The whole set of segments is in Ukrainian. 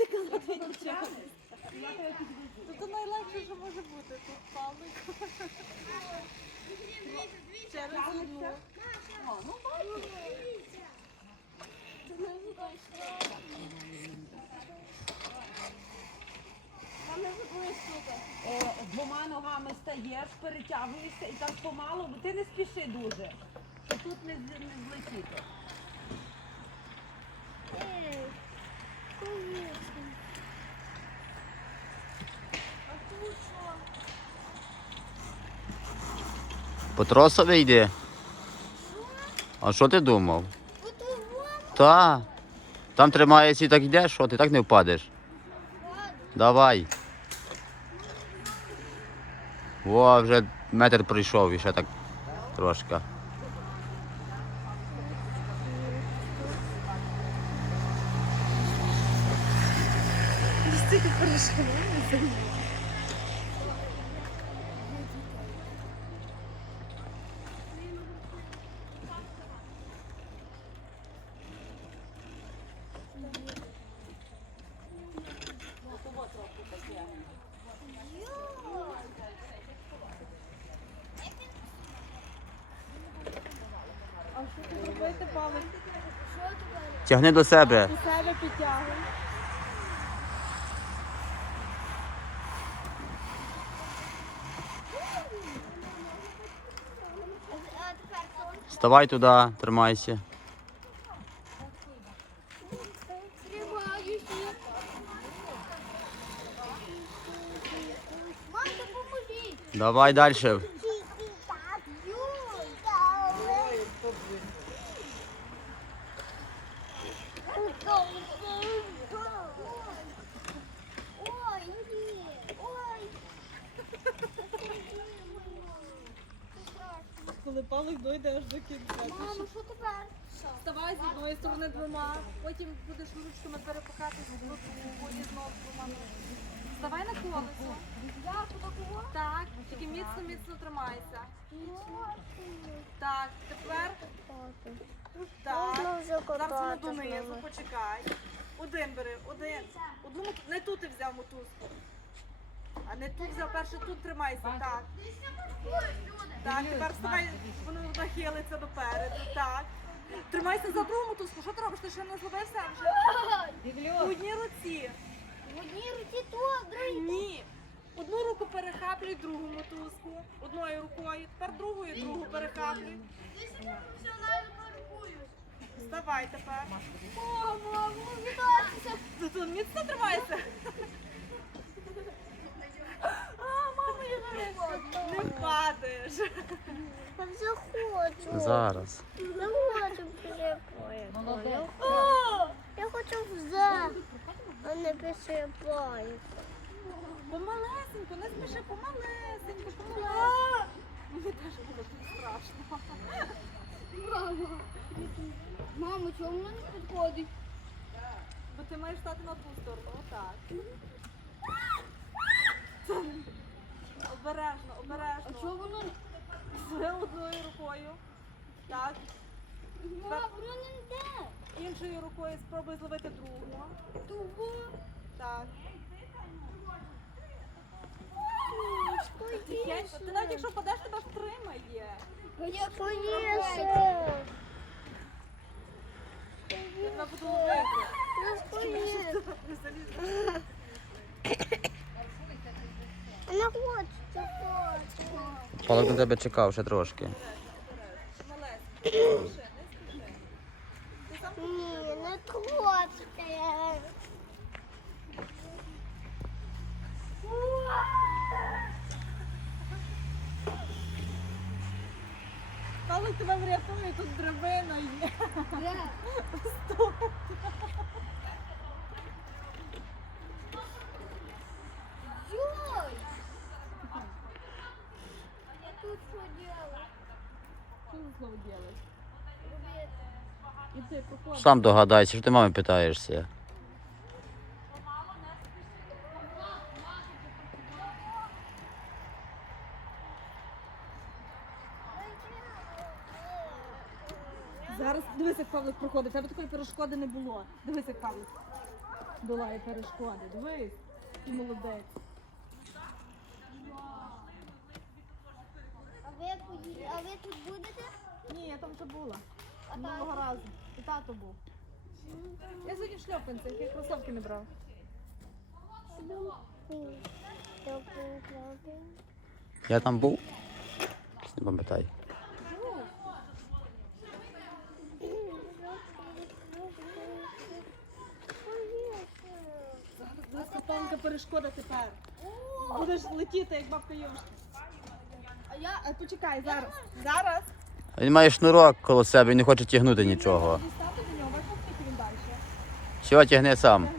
ти казав, я нічого. То то найлегше, що може бути тут Павлик. Через одну. О, ну бачиш. Е, Двома ногами стаєш, перетягуєшся і так помалу, бо ти не спіши дуже, тут не, з- не злетіти. По тросові йди. А що ти думав? Та. Там тримається і так йдеш, що ти так не впадеш. Давай. О, вже метр пройшов і ще так трошки. Стільки перейшли. А що тут робити, Павлик? Тягни до себе. До себе підтягуй. Вставай туди, тримайся. Давай далі. Ой, ні, ой. Коли Павлик дойде аж до кінця. Мамо, що тепер? Вставай з одної сторони двома, потім будеш ручками перепихати з другої знов двома. Вставай на колесо. Я такого? Так, тільки міцно, міцно тримайся. Так, тепер так. Зараз воно донизу, почекай. Один бери, один. Одну не тут ти взяв мотузку. А не тут взяв, перше тут тримайся. Так. Так, тепер вставай, воно нахилиться допереду. Так. Тримайся за другу мотузку. Що ти робиш? Ти ще не зловився вже? В одній руці. В одній руці то, в другій. Ні. Одну руку перехаплюй, другу мотузку. Одною рукою. Тепер другою другу перехаплюй. Вставай тепер. Мамо, вдасться. Ти тут міцно тримайся. Я не впадеш. Я вже хочу. Зараз. Не хочу припоїти. О, Я хочу вже, а не присипаю. Помалесенько, не спіши, помалесенько, помалесенько. Мені теж було тут страшно. Мама. Мамо, чому вона не підходить? Бо ти маєш стати на ту сторону, отак. Чого воно? З одною рукою. Так. Мама, воно не йде. Іншою рукою спробуй зловити другу. Того. Так. Тихенько. Ти навіть якщо впадеш, тебе ж тримає. Я поїсти. Тебе буду ловити. Я поїсти. Не залізь. Не хочу, не хочу. Павлик на тебе чекав ще трошки. Малесенько. Не спіши, не спіши. Ти сам Ні, не хочете. Павлик тебе врятує, тут драбина є. Йой! Тут що делать? Що ти знову робиш? Іди, походь. Сам догадайся, що ти мами питаєшся. Зараз дивись, як Павлик проходить. Тебе такої перешкоди не було. Дивись, як Павлик. долає перешкоди. Дивись, ти молодець. А ви, а ви тут будете? Ні, я там вже була. Минулого разу. І тато був. Я сьогодні в шльопанцях, я кросовки не брав. Я там був? Не пам'ятаю. Тонка перешкода тепер. Будеш летіти, як бабка Йошка. А я, а почекай, зараз. Зараз. Він має шнурок коло себе, він не хоче тягнути нічого. Чого тягни сам. Тягни.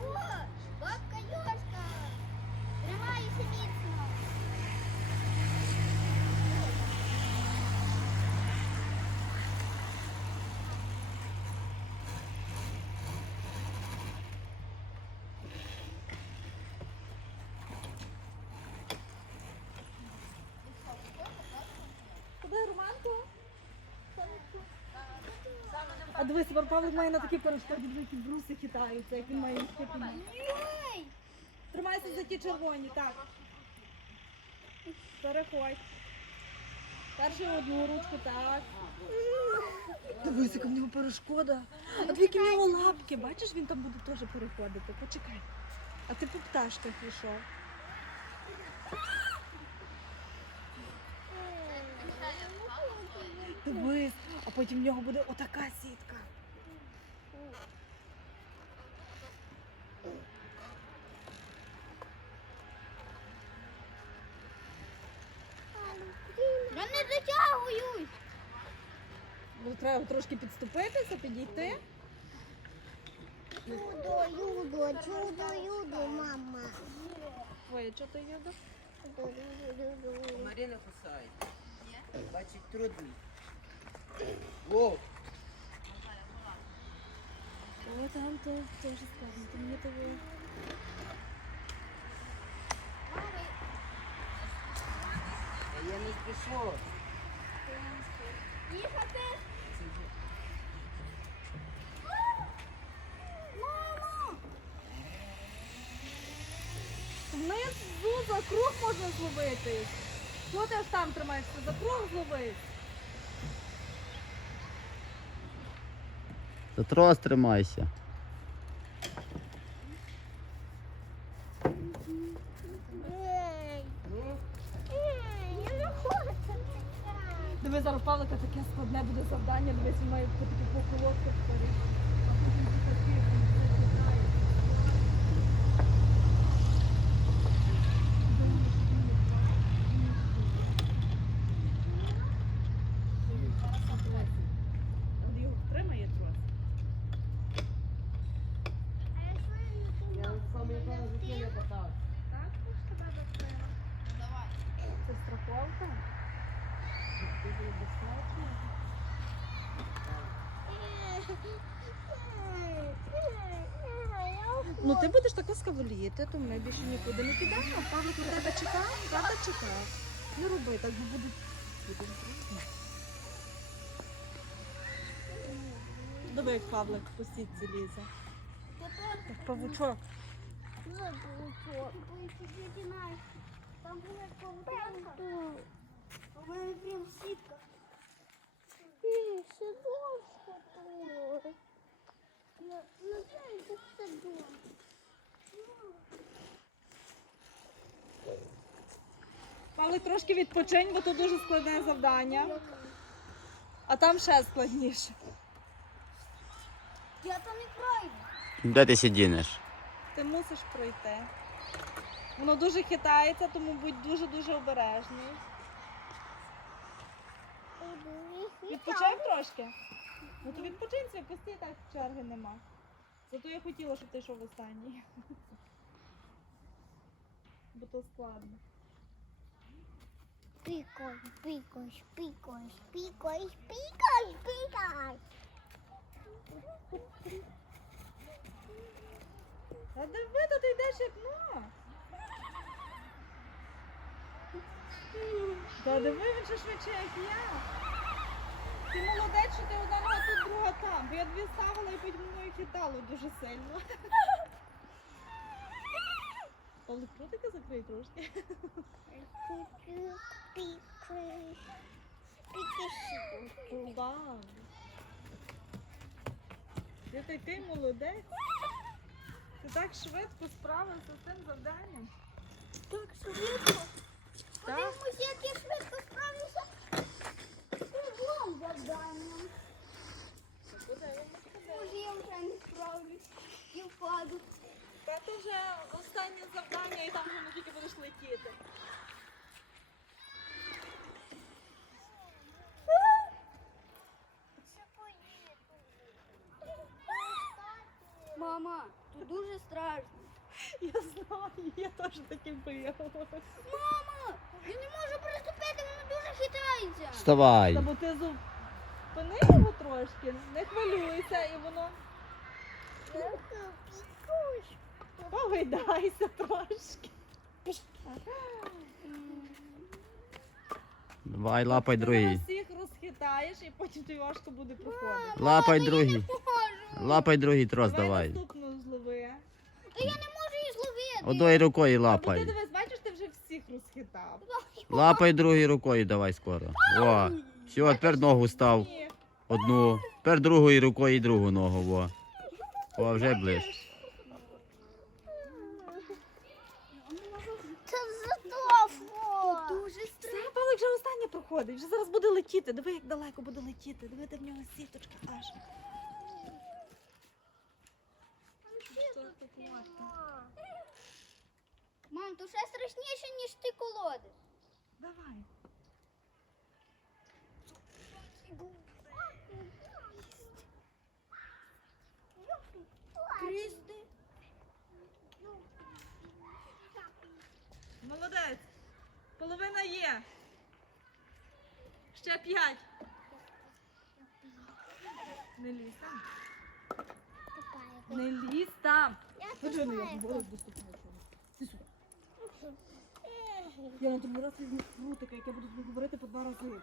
О, бабка Йошка! Тримайся міцно! Куди Романку? А дивись, Павлик має на такі перешкоді, які бруси хитаються, як він має їх підняти. Тримайся за ті червоні, так. Переходь. Першу одну ручку, так. Дивись, яка в нього перешкода. А дві в нього лапки. Бачиш, він там буде теж переходити. Почекай. А ти по пташках пішов. Дивись, а потім в нього буде отака сітка. Я не дотягуюсь! Ну, треба трошки підступитися, підійти. Юдо, юдо, чудо, юдо, мама. Ой, а чого ти їдеш? Юдо, юдо, юдо. Марина кусає. Бачить трудний. Вов, О, там то дуже складно, то мені то а я не спішу. Їхати? Внизу за круг можна зловити. Що ти аж там тримаєшся? За круг зловити. За трос тримайся. Диви, зараз Павлика таке складне буде завдання, дивись, він має такі по колодках вперед. Його втримає трос. Я саме якого життя не питав. Так, ти ж тебе затримав. Це страховка? Ти буде безпечно? Ну ти будеш тако скаволіти, то ми більше нікуди не підемо. Павлик на тебе чекав, правда чекав? Не роби так, бо будуть. будуть трудно. Диви, як Павлик по сітці павучок. Там була павутинка. У мене прям сітка. Тут. Ну, це сидовська. Павлик трошки відпочинь, бо то дуже складне завдання. А там ще складніше. Я то не пройду. Де ти сидінеш? Ти мусиш пройти. Воно дуже хитається, тому будь дуже-дуже обережний. Відпочив трошки? Ну то відпочинь свій, пусти так черги нема. Зато я хотіла, щоб ти йшов останній. Бо то складно. Пікаєш, пікаєш, пікаєш, пікаєш, пікаєш, пікаєш. А диви, то ти йдеш як ну. Та диви, він ще швидше, як я. Ти молодець, що ти одна нога тут, друга там. Бо я дві ставила і потім мною хитало дуже сильно. Павлик, ротика закрий трошки. Ти такий молодець. Ти так швидко справився з цим завданням. Так швидко. Так? Подивимось, як я швидко справився з другим завданням. Може, я вже не справлюсь і впаду. Та це вже останнє завдання і там вже не тільки будеш летіти. Мама, тут дуже страшно. Я знаю, я теж таким боялася. Мама, я не можу приступити, воно дуже хитається. Вставай. Та бо ти зупини його трошки, не хвилюйся і воно погойдайся трошки. Давай, лапай другий. зараз всіх розхитаєш і потім тобі важко буде проходити. Лапай другий. Лапай другий трос, давай. наступну злови. Та я не можу її зловити. Одною рукою Бо ти лапай. дивись, бачиш, ти вже всіх розхитав. Лапай другою рукою, давай скоро. О, все, тепер ногу став. Ні. Одну. Тепер другою рукою і другу ногу. Во. О, вже ближ. Це задовго. Дуже Все, Павлик вже проходить, вже зараз буде летіти. Диви, як далеко буде летіти. Диви, де в нього сіточки аж. Мам, то ще страшніше, ніж ти колодиш. Давай. Крісти. Молодець. Половина є. Ще п'ять. Не лізь там. Не лізь там. Я. Я на другий раз візьму крутика, як я буду тобі говорити по два рази.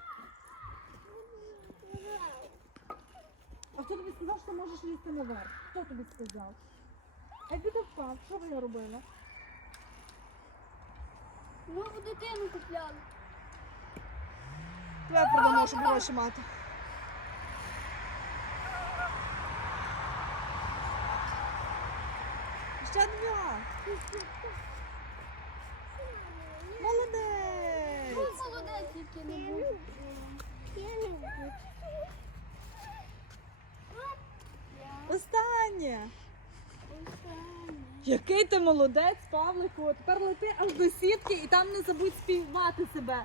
А хто тобі сказав, що можеш лізти наверх? Хто тобі сказав? Якби ти впав, що б я робила? Нову дитину купляли. Давай продамо, щоб гроші мати. Ще два. Молодець. Молодець, тільки не буду. Останнє. Який ти молодець, Павлику. Тепер лети аж до сітки і там не забудь співати себе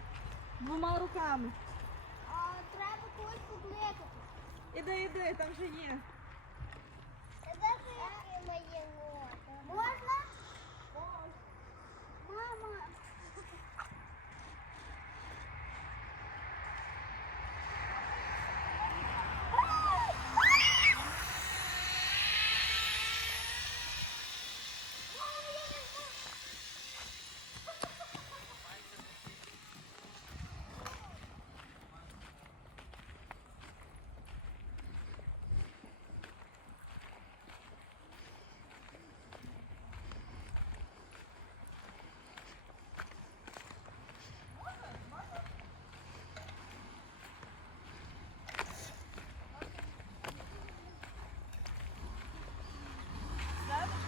двома руками когось покликати. Іди, іди, там же є. Можна? Можна. Мама.